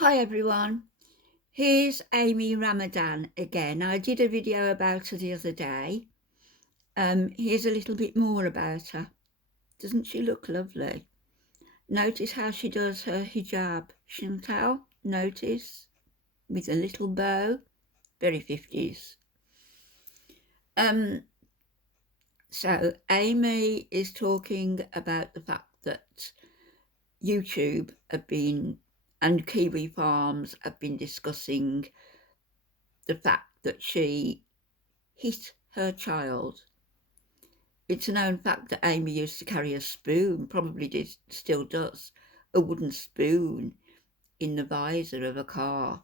Hi everyone, here's Amy Ramadan again. I did a video about her the other day. Here's a little bit more about her. Doesn't she look lovely? Notice how she does her hijab, Chantal, notice, with a little bow, very 50s. So Amy is talking about the fact that YouTube have been, and Kiwi Farms have been discussing the fact that she hit her child. It's a known fact that Amy used to carry a spoon, probably still does, a wooden spoon in the visor of a car,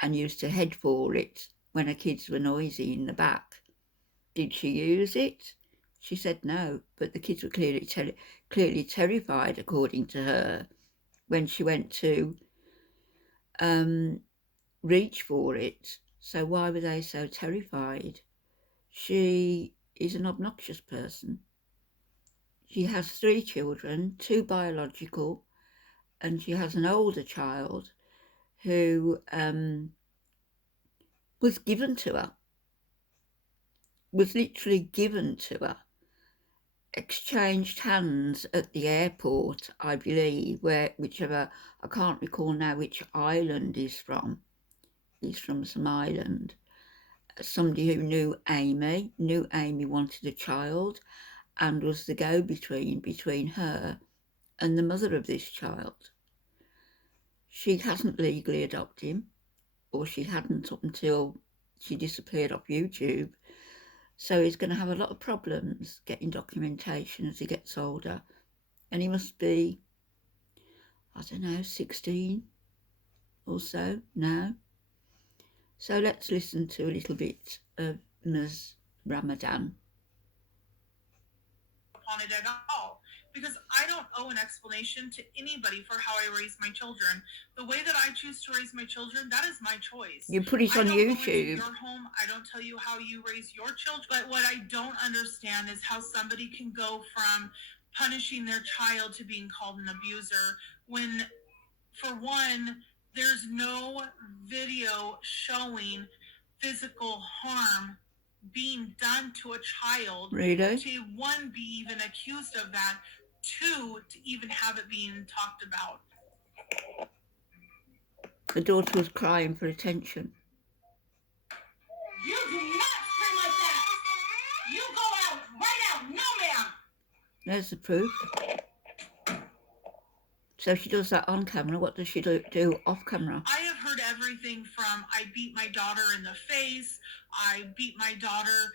and used to head for it when her kids were noisy in the back. Did she use it? She said no, but the kids were clearly terrified, according to her, when she went to reach for it. So why were they so terrified? She is an obnoxious person. She has 3 children, 2 biological, and she has an older child who was given to her, was literally given to her, exchanged hands at the airport, I believe, whichever, I can't recall now which island he's from. He's from some island. Somebody who knew Amy wanted a child and was the go-between between her and the mother of this child. She hasn't legally adopted him, or she hadn't up until she disappeared off YouTube. So he's going to have a lot of problems getting documentation as he gets older. And he must be, I don't know, 16 or so now. So let's listen to a little bit of Ms. Ramadan. On it at all, because I don't owe an explanation to anybody for how I raise my children. The way that I choose to raise my children, that is my choice. You put it on I don't go into YouTube. your home. I don't tell you how you raise your children. But what I don't understand is how somebody can go from punishing their child to being called an abuser when, for one, there's no video showing physical harm being done to a child. Really? To, one, be even accused of that, two, to even have it being talked about. The daughter was crying for attention. You do not scream like that. You go out, right out. No, ma'am. There's the proof. So she does that on camera. What does she do off camera? I have heard everything from I beat my daughter in the face, I beat my daughter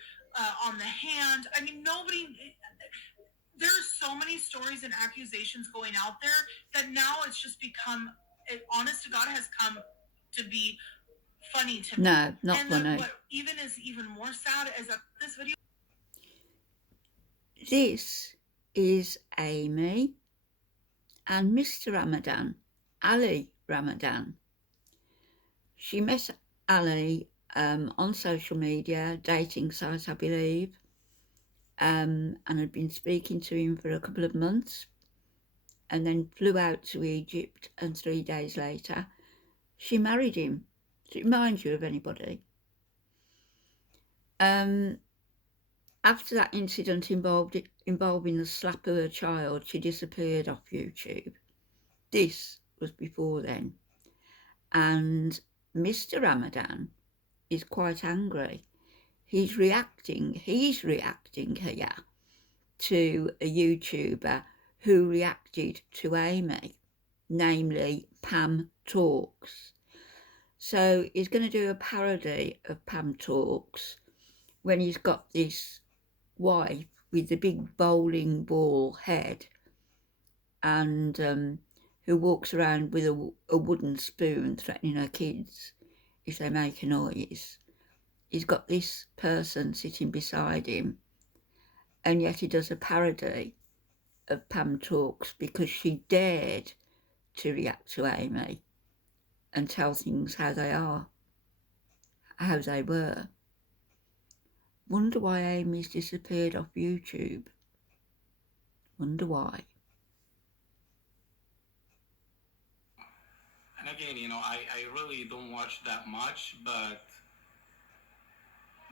on the hand. I mean, there's so many stories and accusations going out there that now it's just become, honest to God, has come to be funny to me. No, not and funny. What even is even more sad is that this video. This is Amy and Mr. Ramadan, Ali Ramadan. She met Ali on social media, dating site, I believe, and had been speaking to him for a couple of months, and then flew out to Egypt, and 3 days later she married him. Does it remind you of anybody? After that incident involving the slap of her child, she disappeared off YouTube. This was before then. And Mr. Ramadan is quite angry. He's reacting here to a YouTuber who reacted to Amy, namely Pam Talks. So he's going to do a parody of Pam Talks when he's got this wife with the big bowling ball head and who walks around with a wooden spoon threatening her kids if they make a noise. He's got this person sitting beside him, and yet he does a parody of Pam Talks because she dared to react to Amy and tell things how they are, how they were. Wonder why Amy's disappeared off YouTube. Wonder why. And again, I really don't watch that much, but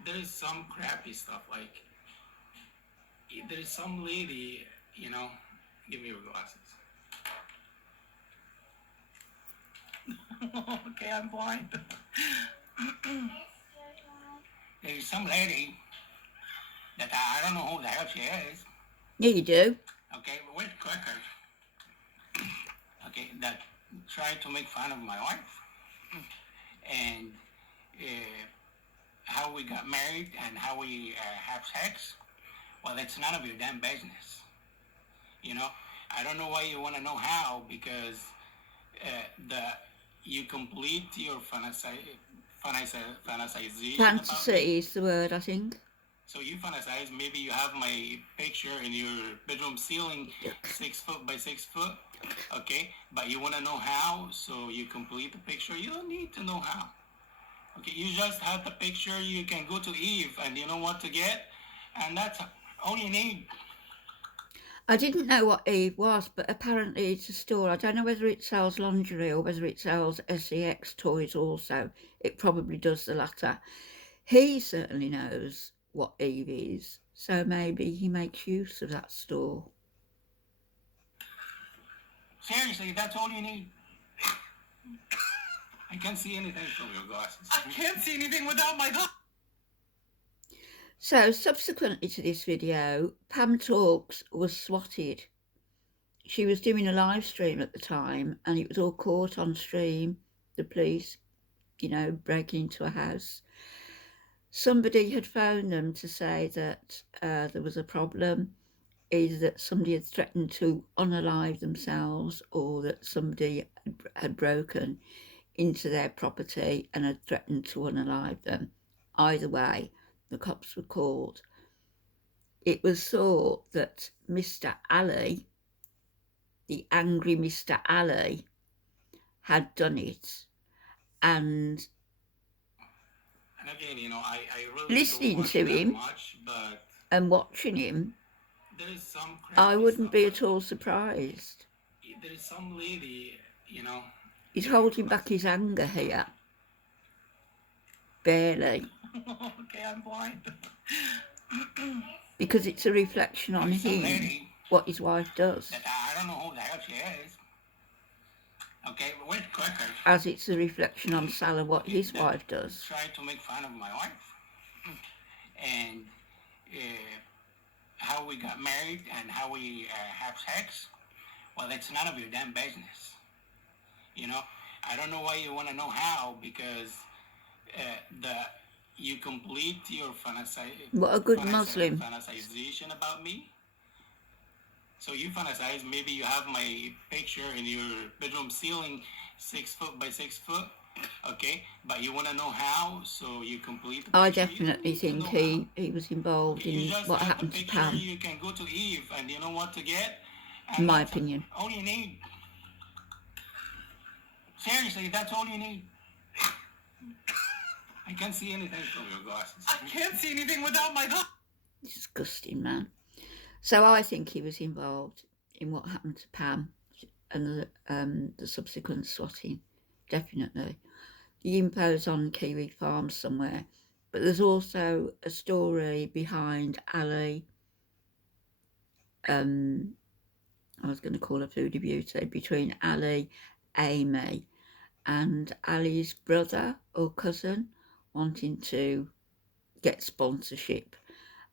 there is some crappy stuff. Like, there is some lady, give me your glasses. Okay, I'm blind. There's some lady that I don't know who the hell she is. Yeah, you do. Okay, but wait, quicker. Okay, that tried to make fun of my wife and uh, how we got married and how we have sex. Well, it's none of your damn business. You know, I don't know why you want to know how, because the you complete your fantasization about me. Fantasy is the word, I think. So you fantasize, maybe you have my picture in your bedroom ceiling, 6 foot by 6 foot, okay? But you want to know how, so you complete the picture. You don't need to know how. Okay, you just have the picture. You can go to Eve, and you know what to get, and that's all you need. I didn't know what Eve was, but apparently it's a store. I don't know whether it sells lingerie or whether it sells sex toys also. It probably does the latter. He certainly knows what Eve is, so maybe he makes use of that store. Seriously, that's all you need. I can't see anything from your glasses. I can't see anything without my glasses. So subsequently to this video, Pam Talks was swatted. She was doing a live stream at the time and it was all caught on stream, the police, breaking into a house. Somebody had phoned them to say that there was a problem, either that somebody had threatened to unalive themselves or that somebody had broken into their property and had threatened to unalive them. Either way, the cops were called. It was thought that Mr. Ali, the angry Mr. Ali, had done it. And again, I really listening don't watch to that him much, but and watching him, there is some I crappy wouldn't stuff. be Like, at all surprised. there is some lady, He's holding back his anger here. Barely. Okay, I'm blind. Because it's a reflection on him, what his wife does. I don't know who the hell she is. Okay, but wait, quicker. As it's a reflection on Saleh, what his wife does. Trying to make fun of my wife and how we got married and how we have sex. Well, it's none of your damn business. I don't know why you want to know how, because the you complete your what a good Muslim. fantasization about me. So you fantasize, maybe you have my picture in your bedroom ceiling, 6 foot by 6 foot, okay? But you want to know how, so you complete the picture. I definitely think he was involved in what happened to Pam. You can go to Eve, and you know what to get. In my opinion. All you need. Seriously, that's all you need. I can't see anything from your glasses. I can't see anything without my glasses. Disgusting, man. So I think he was involved in what happened to Pam and the subsequent swatting. Definitely. The info's on Kiwi Farms somewhere. But there's also a story behind Ali. I was going to call her Foodie Beauty, between Ali, Amy, and Ali's brother or cousin wanting to get sponsorship.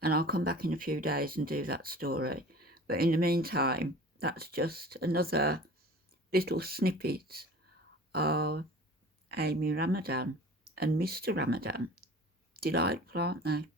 And I'll come back in a few days and do that story. But in the meantime, that's just another little snippet of Amy Ramadan and Mr. Ramadan. Delightful, aren't they?